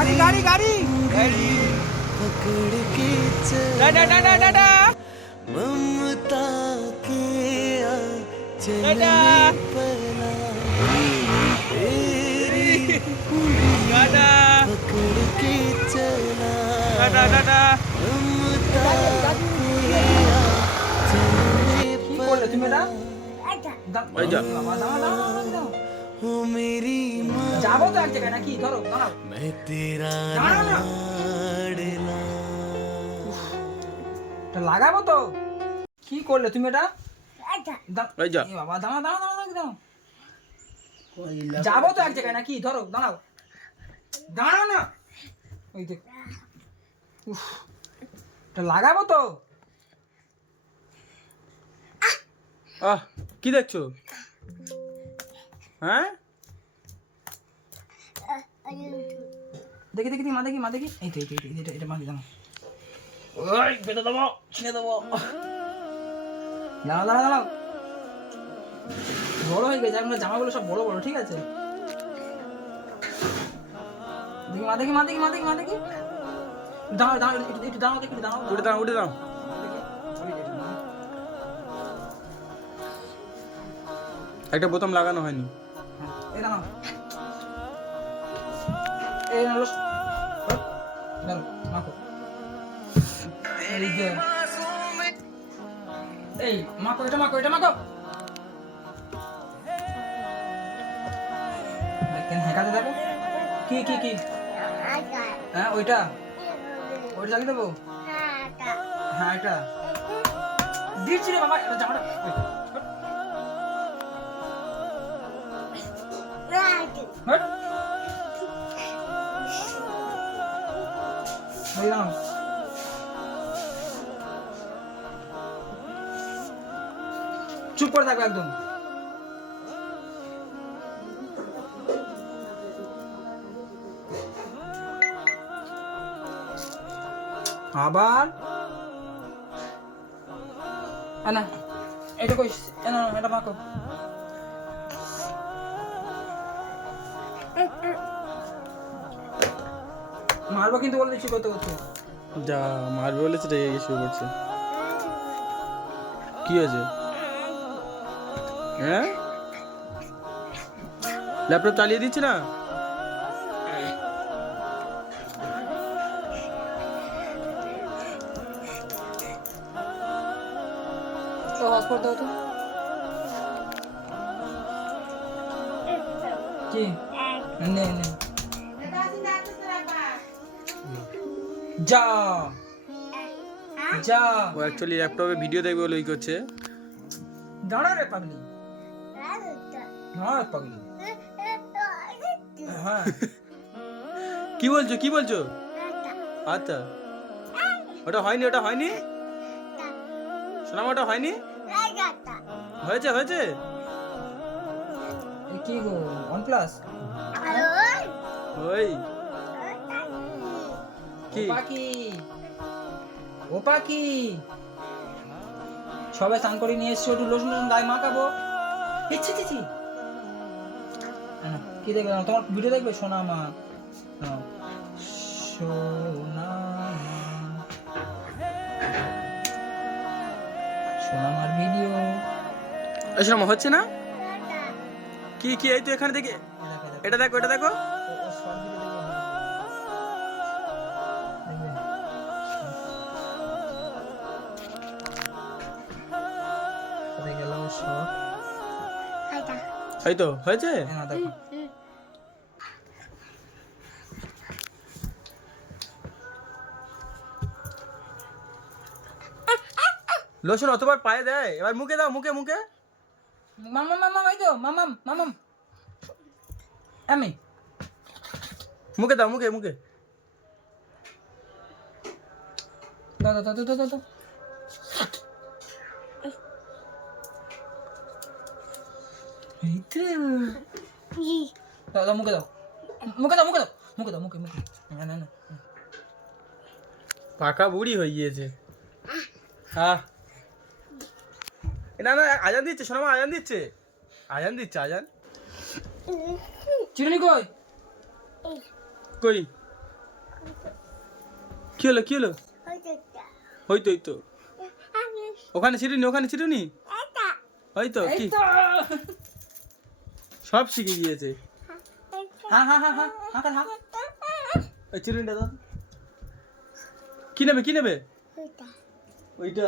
गाड़ी गाड़ी पकड़ के डाडा डाडा डाडा ममता के चल डाडा पला डाडा पकड़ के चला डाडा डाडा ममता কি করলে তুমি এটা এই যা। বাবা দাও দাও দাও দাও हो मेरी माँ যাবো তো এক জায়গায় নাকি ধরো দাঁড়াও मैं तेरा দাঁড়াও না लाडला এটা লাগাবো তো কি করলে তুমি এটা দাও- এই যা। এ বাবা দাঁড়াও দাঁড়াও দাঁড়াও দাঁড়াও যাবো তো এক জায়গায় নাকি ধরো দাঁড়াও দাঁড়াও না ওই দেখ উফ, এটা লাগাবো তো আহ কি দেখছো? হ্যাঁ দেখি দেখি দেখি, মা দেখি এই তো এই তো এই তো, এটা এটা মা দাও ওই বেটা দেবো ছিঁড়ে দেবো দাঁড়াও দাঁড়াও দাঁড়াও বড় হয়ে গেছে আপনার জামাগুলো সব বড় বড় ঠিক আছে দেখি মা দেখি মা দেখি মা দেখি মা দেখি দাঁড়াও দাঁড়াও একটু দাঁড়াও দেখি একটু দাঁড়াও উঠে দাও উঠে দাও। একটা বোতাম লাগানো হয়নি। এই দাঁড়াও এই নাও দাঁড়াও মাখো এই যে এই মাখো এটা মাখো এটা মাখো দেখেন হেঁকাতে দেখো কি কি কি হ্যাঁ ওইটা ওইটা চালিয়ে দেবো হ্যাঁ এটা দিচ্ছি রে বাবা এটা জামাটা ওই, হট। ওই নাও। চুপ করে থাকো একদম আবার না এটা কই না এটা মাখো মারবো কিন্তু বলে দিচ্ছি কত কত যা মারবে বলেছে রেগে গিয়ে শুরু করছে। কি হয়েছে? হ্যাঁ ল্যাপটপ চালিয়ে দিচ্ছি না। তো হসপিটাল দাও তো কি নে নে যা যা ও অ্যাকচুয়ালি ল্যাপটপে ভিডিও দেখবে বলে ওই করছে। দাঁড়া রে পাগলি হ্যাঁ পাগলি হ্যাঁ কি বলছো কি বলছো? আচ্ছা ওটা হয়নি ওটা হয়নি শোনাম ওটা হয়নি হয়েছে হয়েছে। এ কি গো OnePlus ওই কি পাখি ও পাখি সবাই স্নান করে নিয়ে এসছো একটু লোশন লোশন গায়ে মাখাবো ইচ্ছে চিচি কি দেখবে তোমার ভিডিও দেখবে সোনা মা সোনা সোনামার ভিডিও শোনাম হচ্ছে না কি কি এই তো এখানে দেখে এটা দেখো এটা দেখো। এই তো হয়েছে। লোশন অতবার পায়ে দেয় এবার মুখে দাও মুখে মুখে। মামা মামা ওই তো মামাম মামাম আমি মুখে দাও মুখে মুখে। দাও দাও দাও দাও দাও দাও এই তো দাও দাও মুখে দাও মুখে দাও মুখে দাও মুখে দাও মুখে মুখে না না না পাকা বুড়ি হয়ে গিয়েছে। হ্যাঁ না না আজান দিচ্ছে শোনো আজান দিচ্ছে আজান দিচ্ছে আজান চিরুনি কই কই কি হলো কি হলো? হয়তো ওই তো ওখানে ছিটুনি ওখানে ছিটুনি হয়তো এই কি তো সব শিখে গিয়েছে। হ্যাঁ হ্যাঁ হ্যাঁ হ্যাঁ হ্যাঁ হ্যাঁ ওই চিরুনিটা দাও। কি নেবে কি নেবে? ওইটা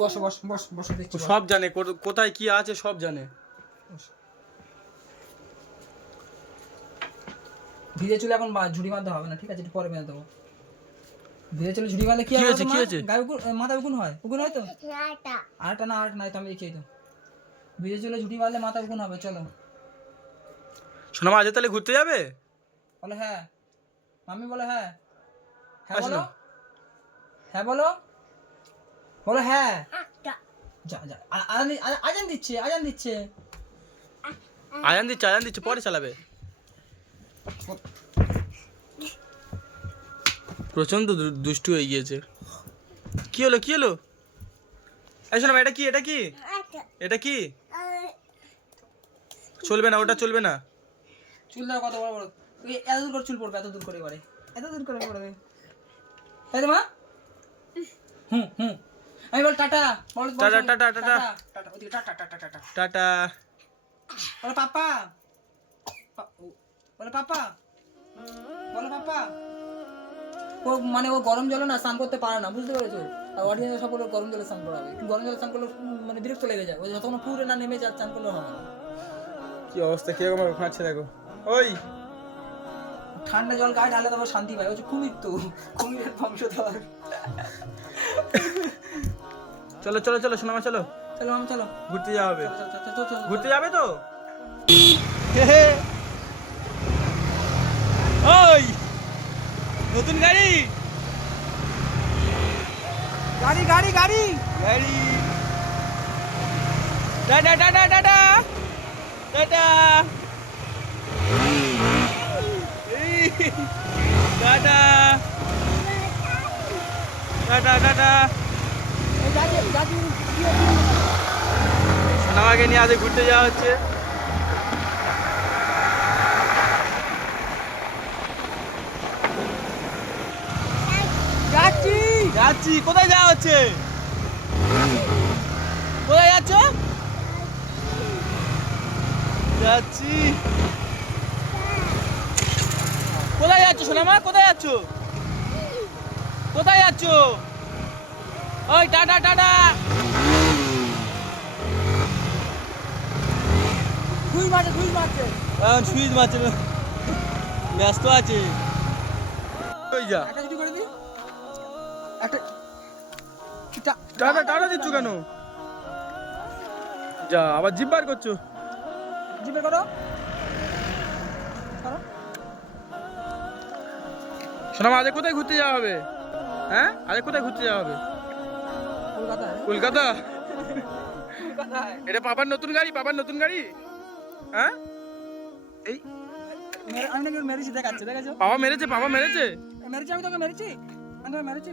বসো বসো বসো বসো দেখছি ও সব জানে কোথায় কি আছে সব জানে। ভিজে চুলে এখন ঝুড়ি বাঁধতে হবে না, ঠিক আছে, একটু পরে বেঁধে দেবো। ভিজে চুলে ঝুড়ি বাঁধলে কি কি হবে? হয়েছে, কি হয়েছে? গায়ে মাথা উকুন হয়, উকুন হয় তো? আরেকটা না আরেকটা নাই তো, আমি দেখিয়ে তো। ভিজে চুলে ঝুড়ি বাঁধলে মাথা উকুন হবে। চলো শোনা মা আজ তাহলে ঘুরতে যাবে? বলো হ্যাঁ। মাম্মি বলো হ্যাঁ। হ্যাঁ আসো বলো, না। হ্যাঁ বলো, বলো হ্যাঁ। যা যা আজান দিচ্ছে আজান দিচ্ছে। আজান দিচ্ছে পরে চালাবে। প্রচন্ড দুষ্টু হয়ে গিয়েছে। কি হলো কি হলো? এই শোনো এটা কি এটা কি এটা কি? চলবে না ওটা চলবে না। চুল দাও কত বড় বড়, তুই এত দূর করে চুল পড়বে, এত দূর করে এবারে, এত দূর করে পড়বে, তাই তো মা? হুম হুম আমি বল টাটা, বল টাটা, টাটা, টাটা। টাটা ওদিকে টাটা টাটা টাটা। টাটা। বলো পাপা, বলো পাপা, বলো পাপা। ও মানে ও গরম জলে না স্নান করতে পারে না, বুঝতে পেরেছো? আর অডিয়েন্স সব বলে গরম জলে স্নান করাবে, গরম জলে স্নান করলে মানে বিরক্ত লেগে যায়, ওই যতক্ষণ পুরে না নেমে যায় স্নান করলে হবে না। কি অবস্থা কিরকম খাচ্ছে দেখো। ওই ঠান্ডা জল গায়ে ঢালে তবে শান্তি পায়, হচ্ছে কুমির তো, কুমিরের বংশধর। চলো চলো চলো শোনা মা চলো চলো মাম চলো, ঘুরতে যাওয়া হবে। চলো, চলো, চলো, চলো, ঘুরতে যাবে তো? ওই নতুন গাড়ি গাড়ি গাড়ি গাড়ি গাড়ি। Tata tata tata tata tata tata tata. সোনামাকে নিয়ে আজ ঘুরতে যাওয়া হচ্ছে। যাচ্ছি যাচ্ছি। কোথায় যাওয়া হচ্ছে? কোথায় যাচ্ছ? যাচ্ছি। কোথায় যাচ্ছ সোনামা? কোথায় যাচ্ছ? কোথায় যাচ্ছ? ওই টাটা টাটা। দুই মারছে এখন সুইচ মারছে না, ব্যস্ত আছে। ওই যা একটা ছুটি করে দি, একটা টাটা টাটা দিচ্ছ কেন? যা আবার জিভ বার করছো। জিপে করো করো। সোনামা আজ কোথায় ঘুরতে যাওয়া হবে? হ্যাঁ আজ কোথায় ঘুরতে যাওয়া হবে? কলকাতায় কলকাতা। কলকাতায় এটা পাপার নতুন গাড়ি, পাপার নতুন গাড়ি। হ্যাঁ এই আমি নাকি মেরেছি, দেখাচ্ছে, দেখেছো? পাপা মেরেছে, পাপা মেরেছে। মেরেছি, আমি তোকে মেরেছি, আমি তোকে মেরেছি।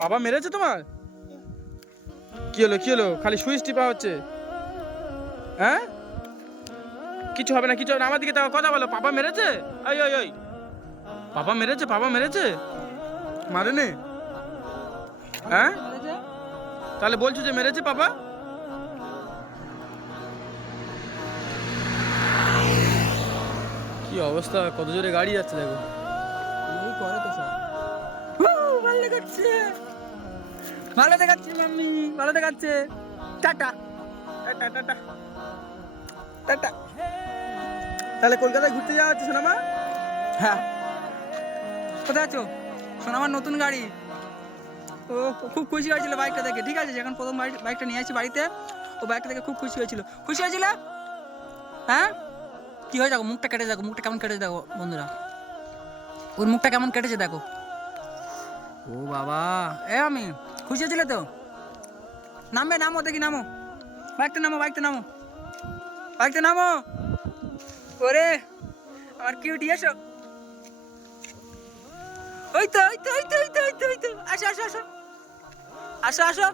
পাপা মেরেছে তোমার? কি হলো কি হলো? খালি সুইচ টিপা হচ্ছে। হ্যাঁ কিছু হবে না কিছু হবে না, আমার দিকে তাও কথা বলো। পাপা মেরেছে? ওই ওই ওই পাপা মেরেছে, পাপা মেরেছে? মারেনি? হ্যাঁ মেরেছে? তাহলে বলছো যে মেরেছে পাপা? কি অবস্থা, কত জোরে গাড়ি যাচ্ছে দেখো। এই করে তো সব। ভালো দেখাচ্ছে, ভালো দেখাচ্ছে মাম্মি, ভালো দেখাচ্ছে। Tata tata tata tata. তাহলে কলকাতায় ঘুরতে যাওয়া হচ্ছে সোনামা? হ্যাঁ। কোথায় আছো? শোনো আমার নতুন গাড়ি। ও খুব খুশি হয়েছিল বাইকটা দেখে, ঠিক আছে? যখন প্রথম বাইকটা নিয়ে আসি বাড়িতে, ও বাইকটা দেখে খুব খুশি হয়েছিল। খুশি হয়েছিল? হ্যাঁ কি হয়ে দেখো, মুখটা কেটে দেখো, মুখটা কেমন কেটেছে দেখো বন্ধুরা, ওর মুখটা কেমন কেটেছে দেখো। ও বাবা, এ আমি খুশি হয়েছিলে তো? নামবে, নামো দেখি, নামো বাইকটা, নামো বাইকটা, নামো বাইকটা, নামো। ওরে আমার কিউটি, এসো। ওই তো ওই তো ওই তো ওই তো ওই তো ওই তো, আসো আসো আসো আসো আসো।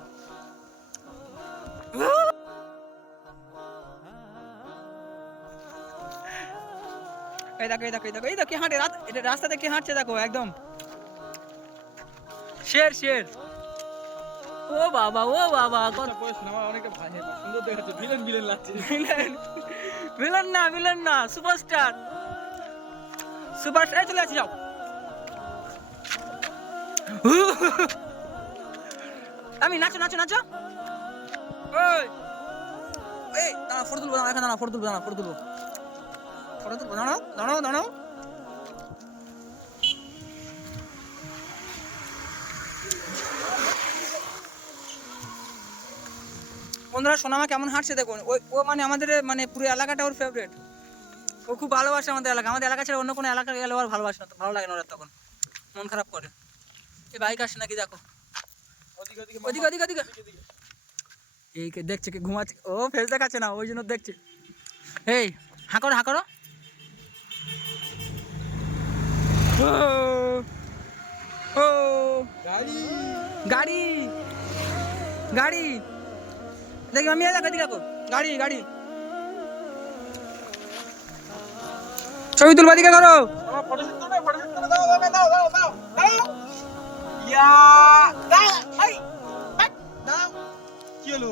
এই দেখো এই দেখো এই দেখো এই দেখো কি হাঁটে এটা রাস্তাতে কি হাঁটছে দেখো একদম শের শের ও বাবা কত আমার অনেকটা ভাই সুন্দর দেখাচ্ছে ভিলেন ভিলেন লাগছে ভিলেন না সুপারস্টার চলে আসি যাও আমি নাচো ওই এই দাঁড়া ফটো তুলবো দাঁড়া এখানে দাঁড়া ফটো তুলবো দাঁড়াও বন্ধুরা সোনামা কেমন হাঁটছে দেখুন ও মানে আমাদের মানে পুরো এলাকাটা ওর ফেভারিট ও খুব ভালোবাসে আমাদের এলাকা ছেড়ে অন্য কোনো এলাকা গেলে আর ভালোবাসে না ভালো লাগে না ওর তখন মন খারাপ করে এই বাইক আসে নাকি দেখো ওদিকে এই দেখছে কি ঘুমাচ্ছে ও ফেস দেখাচ্ছে না ওই জন্য দেখছে এই হাঁ করো ও গাড়ি দেখি আমি দেখো দেখো গাড়ি ছবি তুলবা দিকে করো আমার ফটোশুট করবে দাও ইয়া দাও কি হলো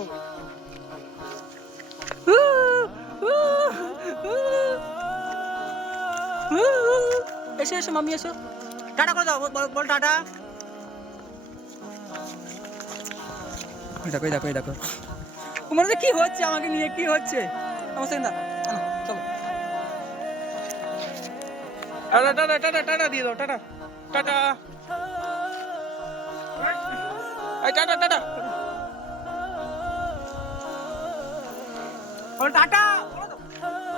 এসো মাম্মি এসো টাটা করে দাও বল টাটা দেখো মনে হচ্ছে কি হচ্ছে আমাকে নিয়ে কি হচ্ছে আমার সঙ্গে চলো টাটা দিয়ে দাও টাটা এই টাটা বল টাটা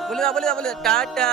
বলে দাও টাটা